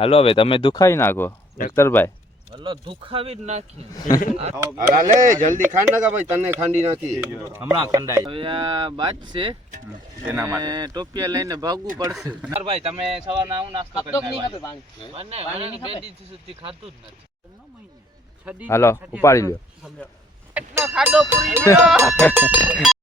હાલો હવે તમે દુખાઈ નાખો. અખ્તરભાઈ હલો દુખાવી જ નાખી હાલે જલ્દી ખાંડ નાખા ભાઈ તને ખાંડી નાખી. હમણાં ખંડાઈ હવે આ બાજ છે. એના માટે. ટોપિયા લઈને ભાગવું પડશે. ભાઈ તમે સવારના આવું નાસ્તો બે દિવસ સુધી જ નથી. હાલો ઉપાડી લ્યો. એટલો ખાડો પૂરી ગયો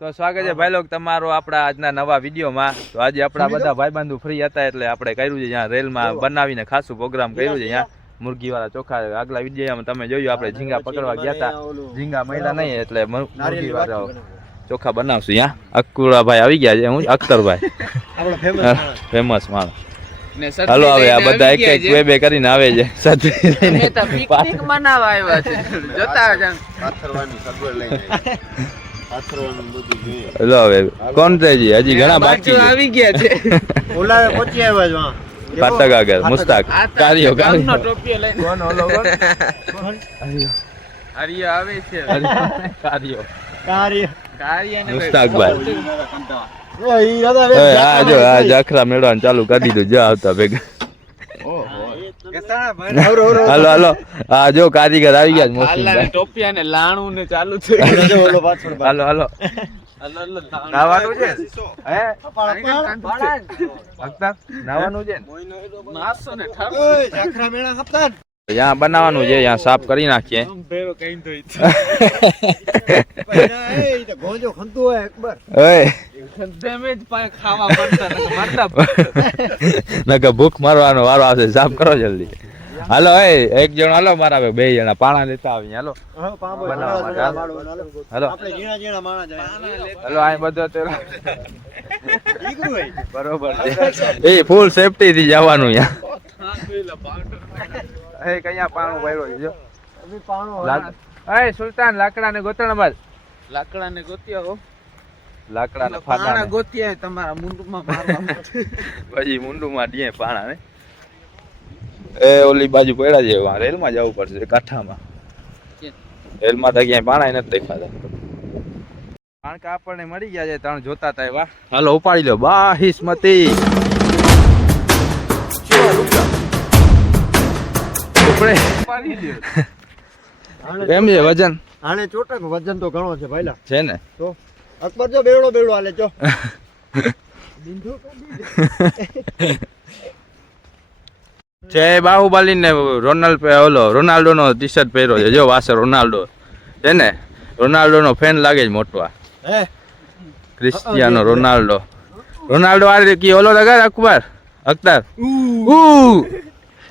તો સ્વાગત છે ભાઈ લોક તમારો આપણા આજના નવા વિડીયોમાં. તો આજે આપણા બધા ભાઈબંધુ ફ્રી હતા એટલે આપણે કર્યું છે જ્યાં રેલમાં બનાવીને ખાસું પ્રોગ્રામ કર્યું છે જ્યાં. મુરગીવાળા ચોખા આગલા વિડીયોમાં તમે જોયું આપણે ઝીંગા પકડવા ગયા હતા. ઝીંગા મળ્યા નહીં એટલે મુરગીવાળા ચોખા બનાવશું ત્યાં અકુરાભાઈ આવી ગયા છે હું અખ્તરભાઈ. ફેમસ માણસ. હાલો હવે આ બધા એક એક બે બે કરીને આવે છે. લઈને પિકનિક મનાવવા આવ્યા છે. જોતા સગવડ લઈને લો હવે કોણ છે હજી? ઘણા બાકી આવી ગયા છે. ઓલા પહોંચી આવ્યા છો પાટક આગળ મુસ્તાક. આ કાર્યો. કાર્યો ટોપિયો લઈને. કોણ ઓલો કોણ? હરિયો. આવે છે. કાર્યો. કાર્ય. મુસ્તાકભાઈ આ જો આ જખરા મેળવાનું ચાલુ કરી દીધું. જો આવતા ભેગા. હાલો હાલો. આ જો કારીગર આવી ગયા મોસીનભાઈ ટોપિયા ને લાણું ને ચાલુ છે. હાલો હાલો નાવાનું છે? હે અખ્તર નાવાનું છે ને? માસો ને ઠાર. ત્યાં બનાવવાનું છે ત્યાં સાફ કરી નાખીએ. ભેરો કઈ ધોઈ ઓય. ડેમેજ પાય ખાવા પડતા ભૂખ મારવાનો વારો આવશે સાફ કરો જલ્દી. હાલો એ એક જણ હાલો મારા બે બે જણા પાણા લેતા આવી હાલો. હાલો. હાલો. આ બધો તો બરોબર એ ફૂલ સેફટી થી જવાનું યા એ કયા પાણું ભર્યો જો. એ સુલતાન લાકડા ને ગોતણ બાદ લાકડા ને ગોત્યા હો. લાકડા ને પાણા ફાટા ગોત્યા તમારા મુંડમાં મારવા પછી મુંડું માં ડીએ પાણા ને. એ ઓલી બાજુ પડ્યા છે વાં રેલમાં જવું પડશે કાંઠામાં. રેલમાં તો ક્યાંય પાણા નથી દેખાતા. કારણ કે આપણને મળી ગયા છે ત્રણ જોતા હતા એવા. હાલો ઉપાડી લો. બા હિસ્મતી કેમ એમ છે વજન. આને ચોટક વજન તો ઘણો છે ભાઈલા. છે ને? તો? અકબર જો બેવડો બેવડો હાલે જો. છે બાહુબલી ને રોનાલ્ડ ઓલો રોનાલ્ડો નો ટી શર્ટ પહેર્યો છે. જો વાસે રોનાલ્ડો. છે ને? રોનાલ્ડો નો ફેન લાગે છે મોટો આ હે? Cristiano Ronaldo. રોનાલ્ડો આ કી ઓલો લગા અકબર? અખ્તર? ઉ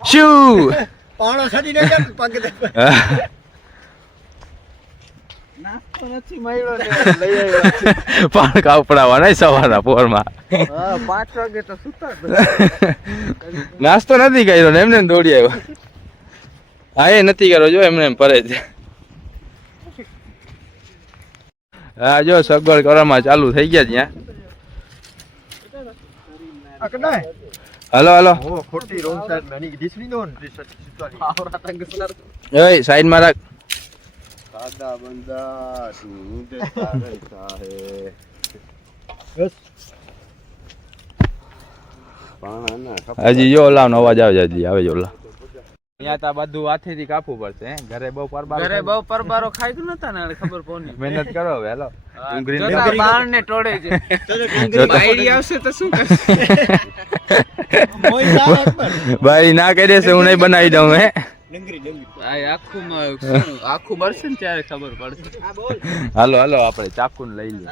શું? પાણો છડી ને પગ દે નાસ્તો નથી મળ્યો ને લઈ આવ્યા પાણ કાપડાવા નહીં સવારના પોરમાં. પાંચ વાગે તો સુતા નાસ્તો નથી કર્યો ને એમને દોડી આવ્યો. હા એ નથી કર્યો જો એમને એમ પરે છે. હા જો સગવડ કરવામાં ચાલુ થઈ ગયા ત્યાં. Hello hello. ઓ ખોટી રોંગ સાઈડ મેની દિસરી ને. ઓય સાઈડમાં રાખ. સાદા બંદા શું તે તારે સાહે બસ હજી જો ઓલાનો અવાજ આવે હજી આવે ઓલા. અહીંયા તો બધું હાથેથી કાપવું પડશે હે? ઘરે બહુ પરબારો ઘરે બહુ પરબારો ખાઈ ગયું નતા ને ખબર કોની. મહેનત કરો હવે હેલો. ડુંગળી બાણ ને ટોડે છે. બાયડી આવશે તો શું કરશે? ભાઈ ના કરી દેશે હું નહીં બનાવી દઉં હે? આ હાલો હાલો આપણે ચાકુ લઈ લઈએ.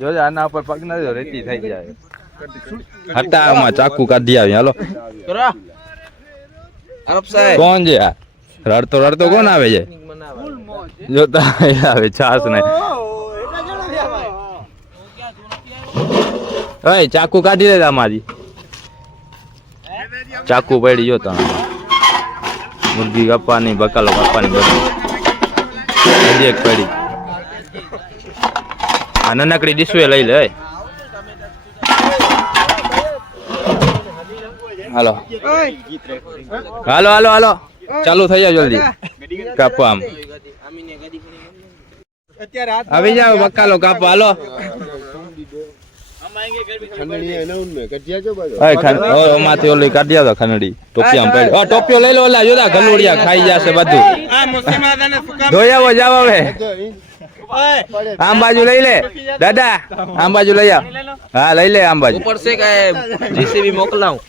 જોજે આના ઉપર પગ ના રેતી થઈ જાય. હટા આમાં ચાકુ કાઢી આવી હાલો. કોણ છે આ? રડતો રડતો કોણ આવે છે? જોતા આવે છાસ ને. ચાકુ કાઢી દે આમાંથી ચાકુ પડી જો તમે મુરગી કાપવાની બકાલો કાપવાની બધી. હજી એક પડી. આ નાનકડી ડીસુએ લઈ લે હાલો. હાલો હાલો હાલો. ચાલુ થઈ જાવ જલ્દી. કાપવા આમ. આવી જાવ બકાલો કાપવા. હાલો. બાજો? ઓમાંથી ઓલી કાઢી દો ખનડી ટોપિયા પડી ઓ ટોપિયો લઈ લો ઓલા જોતા ગલુડિયા ખાઈ જશે બધું. આવો જાવ હવે. આમ બાજુ લઈ લે. દાદા આમ બાજુ લઈ આવ. હા લઈ લે આમ બાજુ. ઉપર કે જીસીબી મોકલાવું?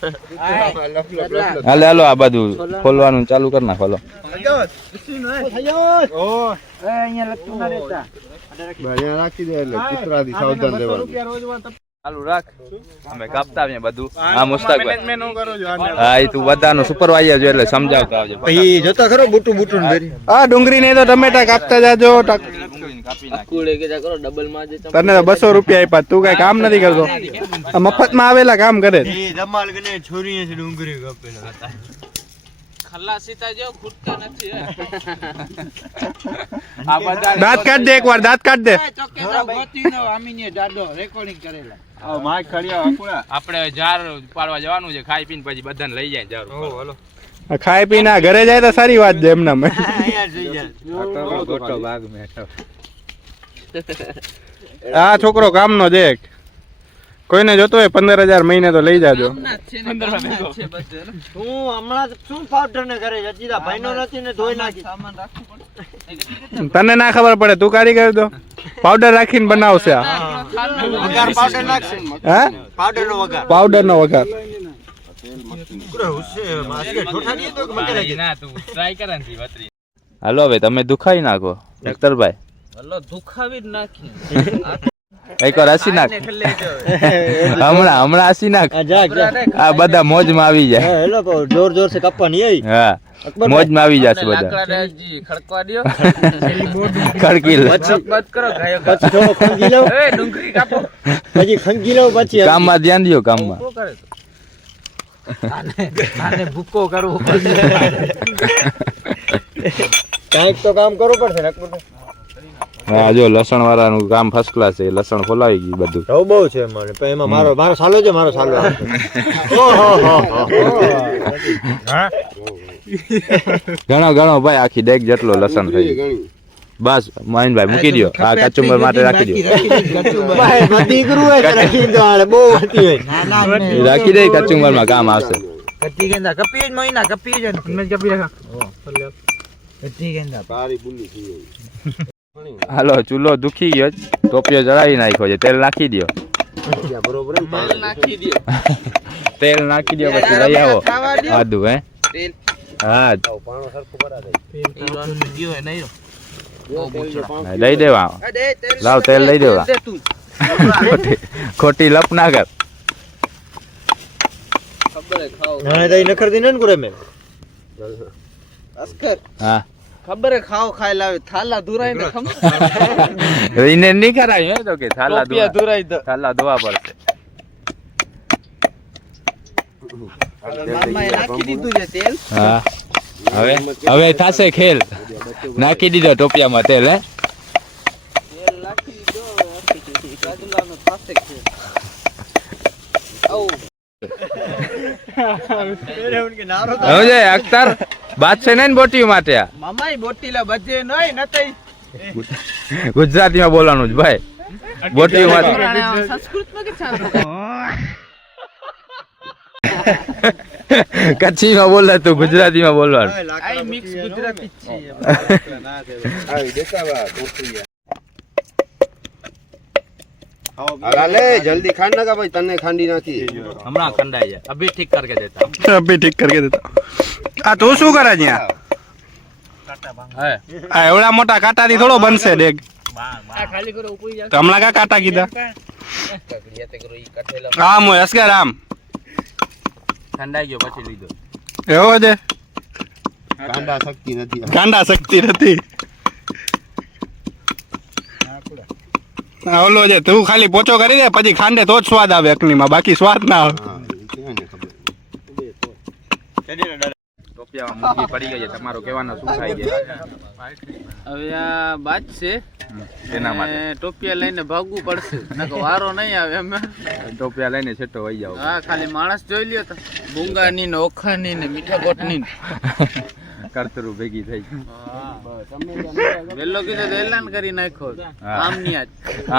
હાલે હાલો આ બધું ખોલવાનું ચાલુ કરી નાખો હાલો. અહીંયા રાખી દે એટલે કૂતરાથી સાવધાન રહેવાનું. ચાલુ રાખ. અમે કાપતા આવીએ બધું. હા મુસ્તાકભાઈ હા એ તું બધાનો સુપરવાઇઝર છે એટલે સમજાવતા આવજો એ જતા ખરો બુટુ બુટુ આ ડુંગળી નહીં તો ટમેટા કાપતા જાજો ટક- કુળે કે કરો ડબલમાં જે તને તો બસો રૂપિયા આપ્યા તું કઈ કામ નથી કરતો. આ મફતમાં આવેલા કામ કરે. દાંત કાઢ દે એક આ બધા દાંત કાઢ દે એકવાર દાંત કાઢ દે. આપણે જાર પાડવા જવાનું છે ખાઈ પીને પછી બધાને લઈ જાય જાર આ ખાઈ પીને આ ઘરે જાય તો સારી વાત છે એમના આ છોકરો કામનો એક. કોઈને જોતો હોય પંદર હજાર મહિને તો લઈ જાજો. તને ના ખબર પડે તું કાઢી કરજો પાવડર રાખીને બનાવશે આ. હા? પાવડર નો વઘાર. હાલો હવે તમે દુખાઈ નાખો. અખ્તરભાઈ હલો દુખાવી જ નાખી એકવાર હસી નાખ. હમણાં હમણાં હસી નાખ. આ બધા મોજમાં આવી જાય. જોર જોર से કપ્પા આવી? હા મોજમાં આવી જશે બધા. ખડકવા દ્યો. ખડકી લો. બંધ કરો ગાયો પછી થોડો ખંગી લો એ ડુંગળી કાપો. પછી ખંગી માં પછી કામમાં ધ્યાન દો કામમાં. માં આને ભૂકો કરવો પડશે. કાંઈક તો કામ કરવું પડશે નકર હા જો લસણ વાળાનું કામ ફર્સ્ટ ક્લાસ છે લસણ ખોલાવી ગયું બધું. તો બહુ છે મને પણ એમાં મારો મારો સાલો છે મારો સાલો. ઘણો ઘણો ભાઈ આખી ડેક જેટલો લસણ થઈ ગયું. બસ મોહિનભાઈ મૂકી દો આ કચુંબર માટે રાખી દો દીકરું હોય તો રાખી દો હાલે બહુ હતી હોય. એ રાખી દે કપી રાખા. કામ ગેંદા. સારી બુલ્લી થઈ ગઈ. હાલો ચૂલો દુખી ગયો છે. ટોપિયો જળાવી નાખ્યો છે. તેલ નાખી દો તેલ નાખી દ્યો દો પછી લઈ આવો. આદુ હે? હા. લઈ દેવા લાવ તેલ લઈ દેવા. ખોટી ખોટી લપ ના કર. ખબર નખર ને મેં. હા. ખબર હે ખાઓ ખાઈ લાવે થાલા ધુરાઈ ને ખબર એને નહીં કરાય હે તો કે થાલા ટોપિયા ધુરાઈ થાલા ધોવા પડશે. નાખી દીધું છે તેલ. હા. હવે હવે થશે ખેલ. નાખી દીધો ટોપિયામાં તેલ હે? સમજે અખ્તર બાત છે ને બોટી માટે આ? બોટી બોટીલા બધે નહીં નતઈ ગુજરાતીમાં બોલવાનું જ ભાઈ. બોટી માટે. સંસ્કૃતમાં કે ચાલે? કચ્છીમાં બોલે તું ગુજરાતીમાં બોલવાનું. મિક્સ ગુજરાતી છે દેખાવા લે જલ્દી ખાંડ નાખા ભાઈ તને ખાંડી નાખી હમણાં ખંડાઈ જાય. અભી ઠીક કરકે દેતા. અભી ઠીક કરી દેતા. આ તું શું કરે હે. આ એવડા મોટા કાંટાથી થોડો બનશે ડેગ આ ખાલી કરો ઉપડી જા તો હમણાં કા કાંટા કીધા? કગડિયા તે કરો ઈ કઠેલા. આમ હોય અસગર આમ. ઠંડાઈ ગયો પછી લીધો. એવો છે? કાંડા શક્તિ નથી. કાંડા શક્તિ નથી. ઓલો છે તું ખાલી પોચો કરી દે પછી ખાંડે તો જ સ્વાદ આવે અકનીમાં બાકી સ્વાદ ના આવે. પડી ગઈ છે તમારો કહેવાનો શું થાય છે હવે આ બાદ છે. એના માટે. ટોપિયા લઈને ભાગવું પડશે. નકર વારો નહીં આવે અમે ટોપિયા લઈને છેટો વહી જાવ હા ખાલી માણસ જોઈ લ્યો તો. ભૂંગાની ને ઓખાની ને મીઠા કોટની ને. કરતરું ભેગી થઈ. વેલો કીધો તો એલાન કરી નાખો હા. આમની આજ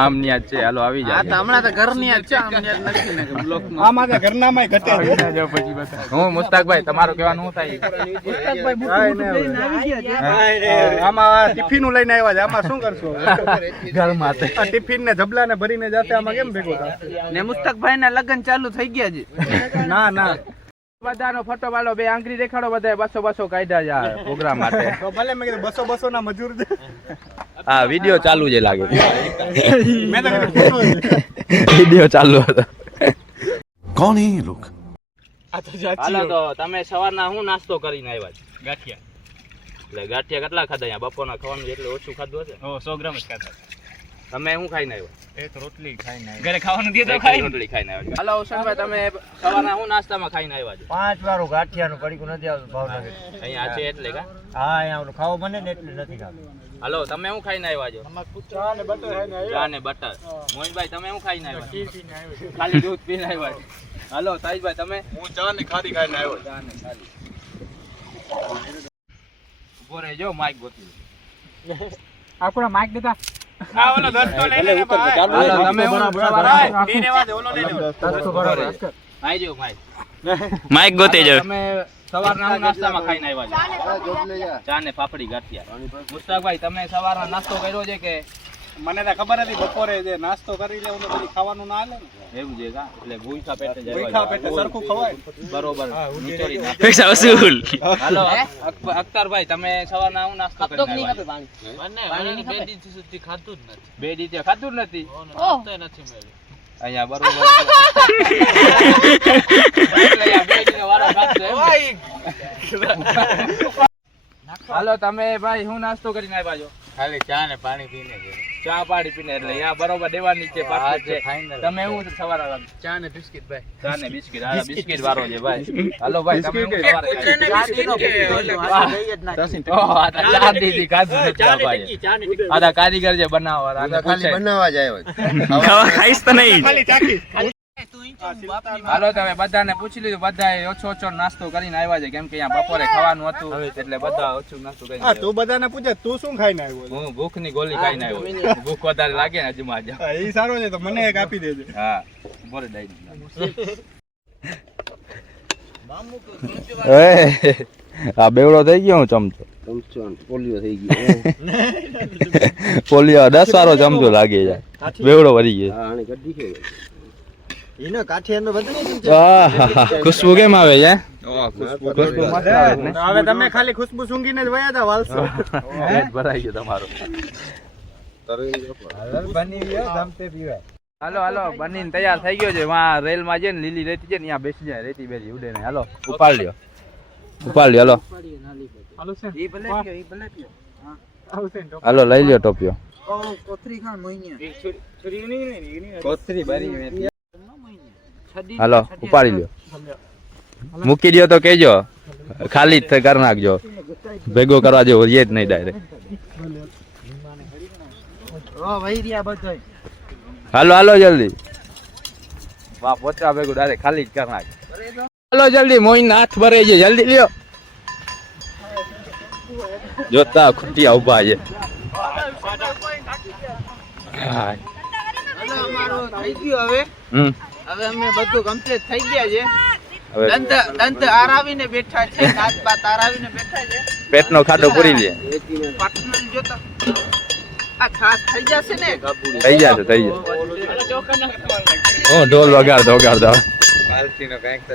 આમ ની યાદ છે. હાલો આવી આ તો હમણાં તો ઘરની આજ છે આમની આજ નથી ને બ્લોકમાં. આમાં તો ઘરનામાંય ઘટે છે. હું મુસ્તાકભાઈ તમારો કહેવાનું શું થાય? આમાં ટિફિનું લઈને આવ્યા છે. આમાં શું કરશો? ઘરમાં આ ટિફિન ને જબલા ને ભરીને જાતે આમાં કેમ ભેગો થાય ને મુસ્તકભાઈ ના લગ્ન ચાલુ થઈ ગયા છે. ના ના. બધાનો ફોટો વાળો બે આંગળી દેખાડો બધા બસો બસો કાઢ્યા યાર પ્રોગ્રામ માટે. ભલે મેં કીધું બસો બસો ના મજૂર હા વીડિયો ચાલુ જે લાગે. મેં વીડિયો ચાલુ હતો. કોણ હે લોક? આ તો જાચી તમે સવારના હું નાસ્તો કરીને આવ્યા છો? ગાંઠિયા. એટલે ગાંઠિયા કેટલા ખાધા અહીંયા? બપોરના ખાવાનું એટલે ઓછું ખાધું હશે? ઓ સો ગ્રામ જ ખાધા. તમે શું ખાઈને આવ્યો? એક રોટલી ખાઈને ઘરે ખાવાનું દીધો ખાઈ. રોટલી ખાઈને આવ્યો. હાલો હુસેનભાઈ તમે સવારના શું નાસ્તામાં ખાઈને આવ્યા છો? પાંચ વાળું ગાંઠિયાનું પડીકું નથી આવતું ભાવનગર. અહીંયા છે એટલે કા? હા અહીંયા ઓલું ખાવું બને ને એટલે નથી ખાતું. હાલો તમે શું ખાઈને આવ્યા છો? ચા ને બટર ખાઈને આવ્યા. ચા ને બટર. મોહિતભાઈ તમે શું ખાઈને આવ્યા ખાલી દૂધ પીને આવ્યા છો. હાલો સાહિબભાઈ તમે? હું ચા ને ખારી ખાઈને આવ્યો ચા ને ખાલી ઊભો રહેજો માઇક ગોતી આપણા માઇક દસ્તો માઈક ગોતી જાવ સવારના નાસ્તામાં ખાઈને આવ્યા છો. ચા ને પાપડી ગાંઠિયા. મુસ્તાકભાઈ તમે સવારના નાસ્તો કર્યો છે કે મને તો ખબર હતી બપોરે જે નાસ્તો કરી લેવું તો પછી ખાવાનું ના લે ને. એવું છે કા? એટલે ભૂખા પેટે જાય ભૂખ્યા પેટે સરખું ખવાય. બરોબર નીચોડી નાખો. હાલો અક- અખ્તરભાઈ તમે સવારના હું નાસ્તો કરીને આવ્યા મને પાણી બે દિવસ સુધી ખાધું જ નથી. બે દીધે ખાધું જ નથી? નાસ્તો નથી મળ્યો. અહીંયા બરોબર? હાલો તમે ભાઈ હું નાસ્તો કરીને આવ્યા છો? ખાલી ચા ને પાણી પીને છે ચા પાણી પીને એટલે યા બરોબર દેવાની છે પાછળ છે. તમે હું સવારે ચા ને બિસ્કિટ ભાઈ. ચા ને બિસ્કિટ આ બિસ્કિટ વાળો છે ભાઈ. હાલો ભાઈ તમે શું સવારે ખાધું? ઓહ, આ તો ચા દીધી કાઢું નથી આ ભાઈએ. આ તો કારીગર છે બનાવવા આ તો ખાલી પૂછે. બનાવવા જ આવ્યો નહીં. ખાલી ચાખી હાલો તમે બધાને પૂછી લીધું બધા ઓછો ઓછો નાસ્તો કરીને આવ્યા છે. કેમ કે અહીંયા બપોરે ખાવાનું હતું એટલે બધા ઓછું નાસ્તો કરીને હા તું બધાને પૂછે તું શું ખાઈને આવ્યો? હું ભૂખની ગોલી ખાઈને આવ્યો ભૂખ વધારે લાગે ને હજુ આજે. એ સારો છે તો મને એક આપી દેજે. હા બોરે ડાઈ આ બેવડો થઈ ગયો હું ચમચો. પોલિયો થઈ ગયો. પોલિયો દસ વાળો ચમચો લાગે છે. બેવડો વળી ગયો એનો કાઠિયાનો બદલી. ખુશ્બુ કેમ આવે છે? ખુશ્બુ મસ્ત આવે છે. ને? હવે તમે ખાલી ખુશ્બુ સૂંઘીને જ વયા તા વાલસો. પેટ ભરાઈ ગયો તમારું. હાલો હાલો બનીને તૈયાર થઈ ગયો છે. વાં રેલમાં છે ને લીલી રેતી છે ને ત્યાં બેસી જાય રેતી બેરી ઉડે ને હાલો. ઉપાડ લ્યો. ઉપાડ લ્યો હાલો. હાલો લઈ લ્યો ટોપિયો કોથરી ખાન મોઈન્યા. કોથરી ભરી હાલો ઉપાડી લ્યો. મૂકી દ્યો તો કેજો ખાલી જ કરી નાખજો. ભેગો કરવા જેવો છે જ નહીં ડાયરેક્ટ હાલો હાલો જલ્દી. વાહ પોચા ભેગું ડાયરેક્ટ ખાલી જ કરી નાખ હાલો જલ્દી મોઈન હાથ ભરે છે. જલ્દી લ્યો. જોતા ખૂટિયા ઊભા છે. હા. થઈ ગયું હવે. હમ. હવે અમે બધું કમ્પ્લીટ થઈ ગયા છે. દંત દંત આરાવીને બેઠા છે દાંત બાત આરાવીને બેઠા છે. પેટનો ખાડો પૂરી લે. પાર્ટનર જોતા આ ખાસ થઈ જશે ને? થઈ જશે થઈ જશે. હું ઢોલ વગાડતો વગાડતો. પાલતીનો કંઈક તો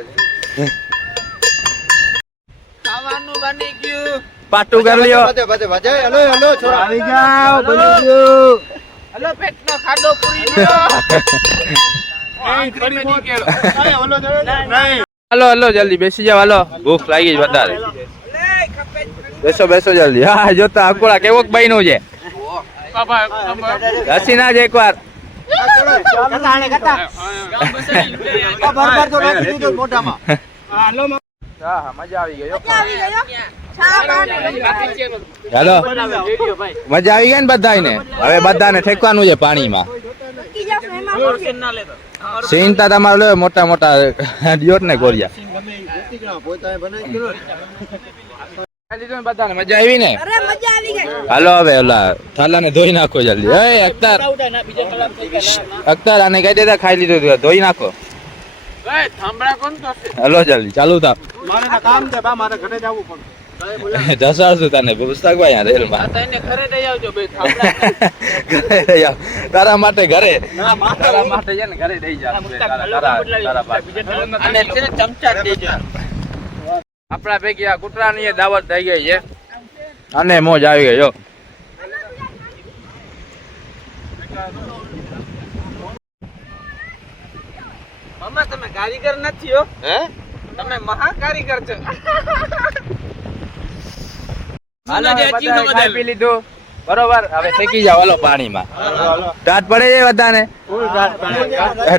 ખાવાનું બની ગયું. પાટું કરી લ્યો. બધે બધે બધે હલો હલો છોરા. આવી જાઓ, બની ગયું. હલો પેટનો ખાડો પૂરી લ્યો. હાલો હાલો જલ્દી બેસી જાવ હાલો. ભૂખ લાગી વધારે બેસો બેસો જલ્દી. હા જોતા અકોળા કેવોક બન્યું છે. હસી ના જ એકવાર. વાર હાલો મજા આવી ગઈ ને બધા હવે બધાને ઠેકવાનું છે પાણીમાં. એમાં તમારે લો મોટા મોટા દિયોટ ને કોરિયા પોતાએ બનાવી ગયો લીધું ને બધાને મજા આવી ને અરે મજા આવી ગઈ. હાલો હવે ઓલા થાલાને ધોઈ નાખો જલ્દી. એ અખ્તર. અખ્તર આને કહી દેતા ખાઈ લીધું તું ધોઈ નાખો. હલો જલ્દી ચાલુ તા મારે કામ છે બા મારે ઘરે જવું પડે જસાડશું તને પુસ્તકભાઈ આ રેલમાં. તારા માટે ઘરે. તારા માટે છે ને ઘરે દઈ જા તારા તારા તારા પાસે. અને છે ને ચમચા જ દેજો. આપણા પૈકી આ કૂતરાની દાવત થઈ ગઈ છે. અને મોજ આવી ગઈ જો. મમ્મા તમે કારીગર નથી હો. હે? તમે મહા કારીગર છો હાલો હવે બધાએ ખાઈ પી લીધું. બરોબર હવે ઠેકી જાવ હાલો પાણીમાં. ટાટ પડે છે બધાને?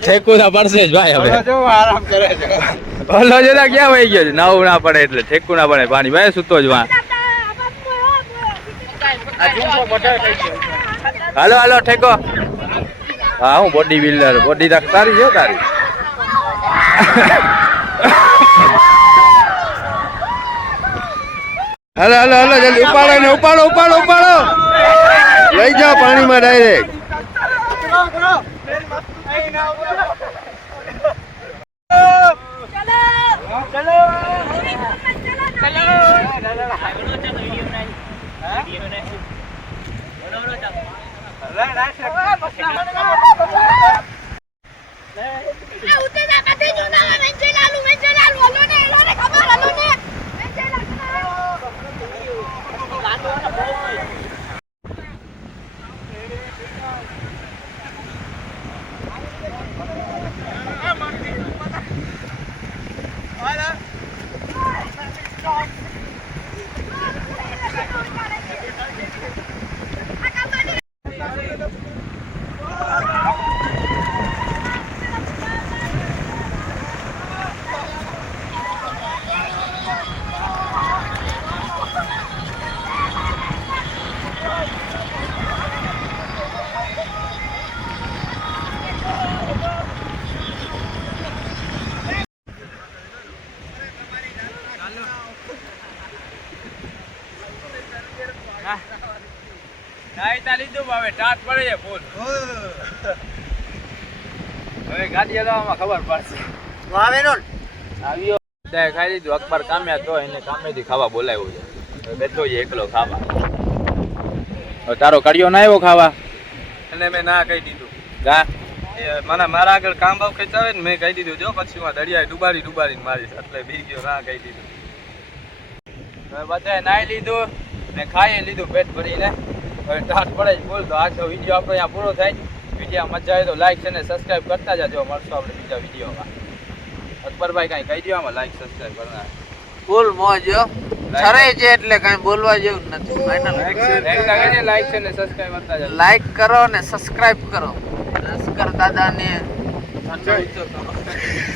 ઠેકું તો પડશે જ ભાઈ હવે. જો આરામ કરે છે. ઓલો જોતા ક્યાં વહી ગયો છે? નાવું ના પડે એટલે ઠેકુ ના પડે પાણી. ભાઈ સૂતો જ વાં. હાલો હાલો ઠેકો. હા હું બોડી બિલ્ડર બોડી રાખ તારી છે તારી. હાલો હાલો હાલો જલ્દી ઉપાડો ને ઉપાડો ઉપાડો ઉપાડો. લઈ જાઓ પાણીમાં ડાયરેક્ટ. હવે પડે છે ફૂલ હવે ગાડી હલાવવામાં ખબર પડશે. આવ્યો. બધાએ ખાઈ લીધું. અકબર કામ્યા તો એને કામેથી ખાવા બોલાવ્યો છે. બેઠો છે એકલો ખાવા. હવે તારો કડિયો ના આવ્યો ખાવા? અને મેં ના કહી દીધું. ગા એ મને મારા આગળ કામ ભાવ ખેંચાવે ને મેં કહી દીધું જો પછી હું દરિયાએ ડુબાડી ડુબાડીને મારીશ. એટલે બી ગયો ના કહી દીધું. હવે બધાએ નાઈ લીધું ને ખાઈ લીધું પેટ ભરીને. હવે ટાટ પડે જ બોલ તો. આજનો વીડિયો આપણો અહીંયા પૂરો થાય વીડિયો મજા આવે તો લાઈક અને સબસ્ક્રાઈબ કરતા જજો. મળશું આપણે બીજા વિડીયોમાં અકબરભાઈ કાંઈ કહી દો આમાં લાઈક સબસ્ક્રાઈબ કરનાર. ફૂલ મોજ સરે છે એટલે કઈ બોલવા જેવું નથી. ફાઇનલ લાઈક અને સબસ્ક્રાઈબ કરતા જજો. લાઈક કરો ને સબસ્ક્રાઇબ કરો. અસ્કર દાદાને. ધન્યવાદ